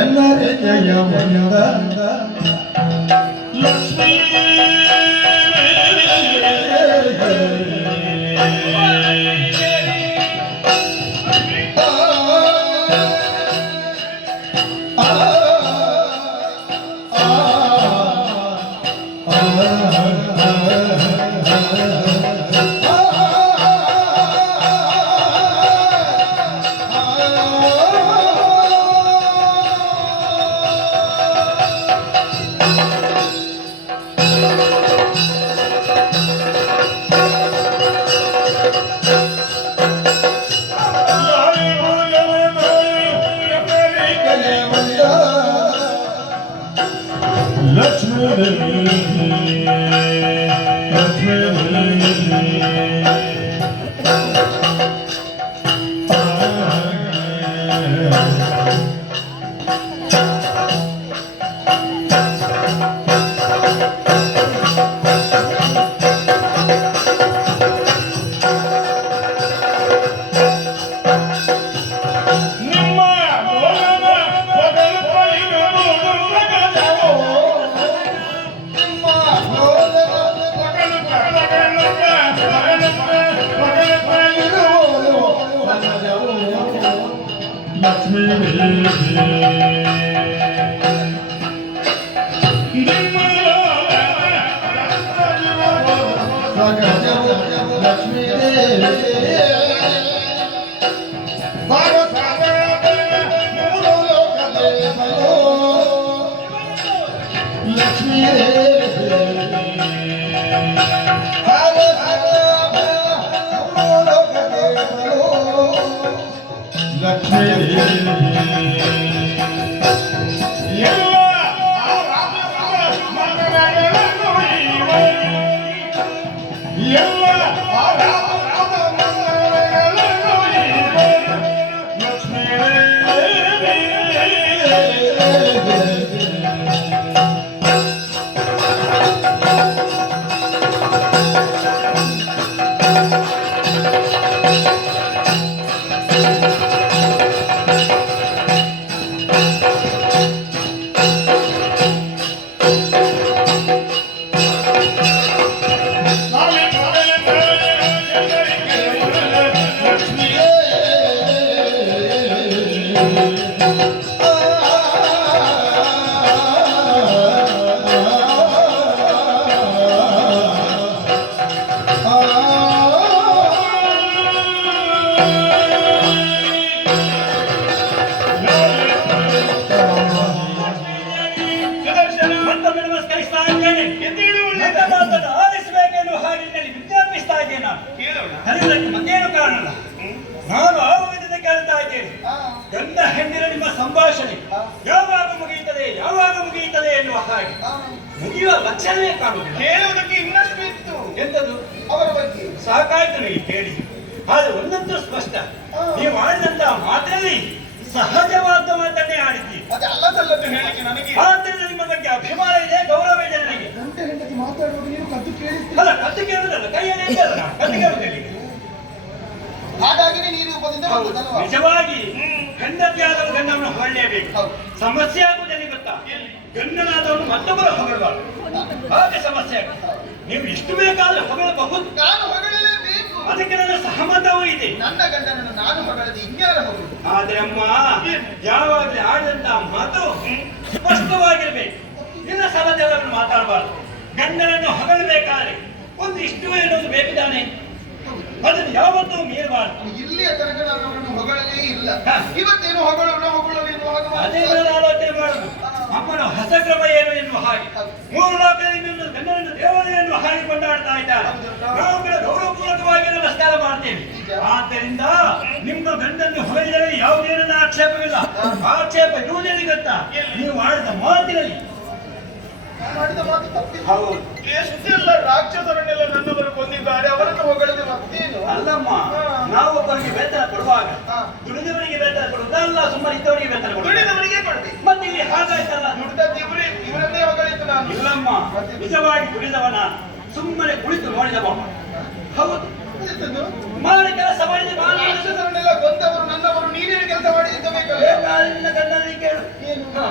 ಎಲ್ಲರೇ ಜಯ ಮಂದ ಲಕ್ಷ್ಮೀ ಮತ್ತೇನು ಕಾರಣ? ನಾನು ಆವಾಗ ಕೇಳ್ತಾ ಇದ್ದೇನೆ, ಗಂಡ ಹೆಂಡಿನ ನಿಮ್ಮ ಸಂಭಾಷಣೆ ಯಾವಾಗ ಮುಗಿಯುತ್ತದೆ ಎನ್ನುವ ಹಾಗೆ ಮುಗಿಯುವ ಲಕ್ಷಣವೇ ಕಾಣುವುದಿಲ್ಲ. ಹೇಳುವುದಕ್ಕೆ ಇನ್ನಷ್ಟು ಇತ್ತು. ಎಂತದು? ಅವರ ಬಗ್ಗೆ ಸಾಕಾಯ್ತು ನೀವು ಕೇಳಿ. ಆದ್ರೆ ಒಂದಂತೂ ಸ್ಪಷ್ಟ, ನೀವು ಆಡಿದಂತಹ ಮಾತಲ್ಲಿ ಸಹಜವಾದ ಮಾತನ್ನೇ ಆಡಿದ್ದಿ. ಅದೇ ಅಲ್ಲದಲ್ಲದ್ದು ಹೇಳಿಕೆ ನನಗೆ. ಆದ್ದರಿಂದ ನಿಮ್ಮ ಬಗ್ಗೆ ಅಭಿಮಾನ ಇದೆ, ಗೌರವ ಇದೆ ನನಗೆ. ಗಂಟೆ ಹೆಂಡತಿ ಮಾತಾಡುವಾಗ ನೀವು ಕದ್ದು ಕೇಳಿಸ್ತೀರಿ. ಅಲ್ಲ, ಕದ್ದು ಕೇಳುವುದಲ್ಲ, ಕೈಯಲ್ಲಿ ಇದ್ದಲ್ಲ, ಕದ್ದು ಕೇಳುವುದಿಲ್ಲ. ಹಾಗಾಗಿ ನೀನು ರೂಪದಿಂದ ಬರುವುದಲ್ವಾ? ನಿಜವಾಗಿ ಹೆಂಡತಿಯಾದವರು ಗಂಡವನ್ನು ಹೊರಲೇಬೇಕು. ಸಮಸ್ಯೆ ಆಗುವುದಲ್ಲಿ ಗೊತ್ತಾ? ಗಂಡನಾದವನು ಮತ್ತೊಬ್ಬರು ಹೊಗಳಬಾರದು, ಹಾಗೆ ಸಮಸ್ಯೆ ಆಗುತ್ತೆ. ನೀವು ಎಷ್ಟು ಬೇಕಾದ್ರೆ ಹೊಗಳಬಹುದು, ನಾನು ಹೊಗಳಲೇಬೇಕು. ಅದಕ್ಕೆ ನನ್ನ ಸಹಮತವೂ ಇದೆ. ನನ್ನ ಗಂಡನನ್ನು ನಾನು ಹೊಗಳದೆ ಇನ್ಯಾರ ಹೊಗಳು? ಆದ್ರೆ ಅಮ್ಮ, ಯಾವಾಗಲೇ ಆಡಿದಂತಹ ಮಾತು ಸ್ಪಷ್ಟವಾಗಿರ್ಬೇಕು. ನಿನ್ನ ಸಲದೆಲ್ಲವನ್ನು ಮಾತಾಡಬಾರದು. ಗಂಡನನ್ನು ಹೊಗಳಬೇಕಾದ್ರೆ ಒಂದು ಇಷ್ಟು ಎನ್ನುವುದು ಬೇಕು ತಾನೆ, ಅದನ್ನು ಯಾವತ್ತೂ ಮೀರಬಾರದು. ಇಲ್ಲಿಯ ತನಕ ನಾನು ಅವರನ್ನು ಹೊಗಳಲೇ ಇಲ್ಲ. ಇವತ್ತೇನು ಹೊಗಳೋಣ ಅದೇ ಆಲೋಚನೆ ಮಾಡುದು. ಅಮ್ಮನ ಹೊಸ ಕ್ರಮ ಏನು ಎನ್ನುವ ಹಾಗೆ, ಮೂರು ಲೋಕದಿಂದ ಗಂಡನನ್ನು ದೇವತೆ ಎನ್ನುವ ಹಾಗೆ ಕೊಂಡಾಡ್ತಾ ಇದ್ದಾರೆ. ನಾವು ಕೂಡ ಗೌರವಪೂರ್ವಕವಾಗಿ ನಮಸ್ಕಾರ ಮಾಡ್ತೇವೆ. ಆದ್ದರಿಂದ ನಿಮ್ಮ ಗಂಡನ್ನು ಹೊಗಳಿದರೆ ಯಾವುದೇನ ಆಕ್ಷೇಪವಿಲ್ಲ. ಆಕ್ಷೇಪ ಇರುವುದೇನು ಗೊತ್ತಾ? ನೀವು ಆಡಿದ ಮಾತಿನಲ್ಲಿ. ಮಾಡಿದ ಮಾತು ತಪ್ಪಿಲ್ಲ. ಹೌದು, ಎಷ್ಟೆಲ್ಲ ರಾಕ್ಷಸರನ್ನೆಲ್ಲ ನನ್ನವರು ಕೊಂದಿದ್ದಾರೆ, ಅವರನ್ನು ಹೊಗಳಿದ ಮತ್ತೇನು? ಅಲ್ಲಮ್ಮ, ನಾವೊಬ್ಬರಿಗೆ ವೇತನ ಕೊಡುವಾಗ ದುಡಿದವರಿಗೆ ವೇತನ ಕೊಡುವುದಲ್ಲ, ಸುಮ್ಮನೆ ಇದ್ದವರಿಗೆ ವೇತನ ಕೊಡುವುದು. ದುಡಿದವರಿಗೆ ಕೊಡ್ಬೇಕು. ಮತ್ತೆ ಇಲ್ಲಿ ಹಾಗಾಯ್ತಲ್ಲ, ದುಡಿದದ್ದು ಇವರನ್ನೇ ಹೊಗಳಿದ್ದು ನಾನು. ಇಲ್ಲಮ್ಮ, ನಿಜವಾಗಿ ದುಡಿದವನ ಸುಮ್ಮನೆ ಕುಳಿತು ನೋಡಿದವ. ಹೌದು, ಎಂತದ್ದು? ಮಾಡಿ ಕೆಲಸ ಮಾಡಿದ ನನ್ನ ಗಂಡನಿಗೆ ಕೇಳು ಏನು? ಹಾ,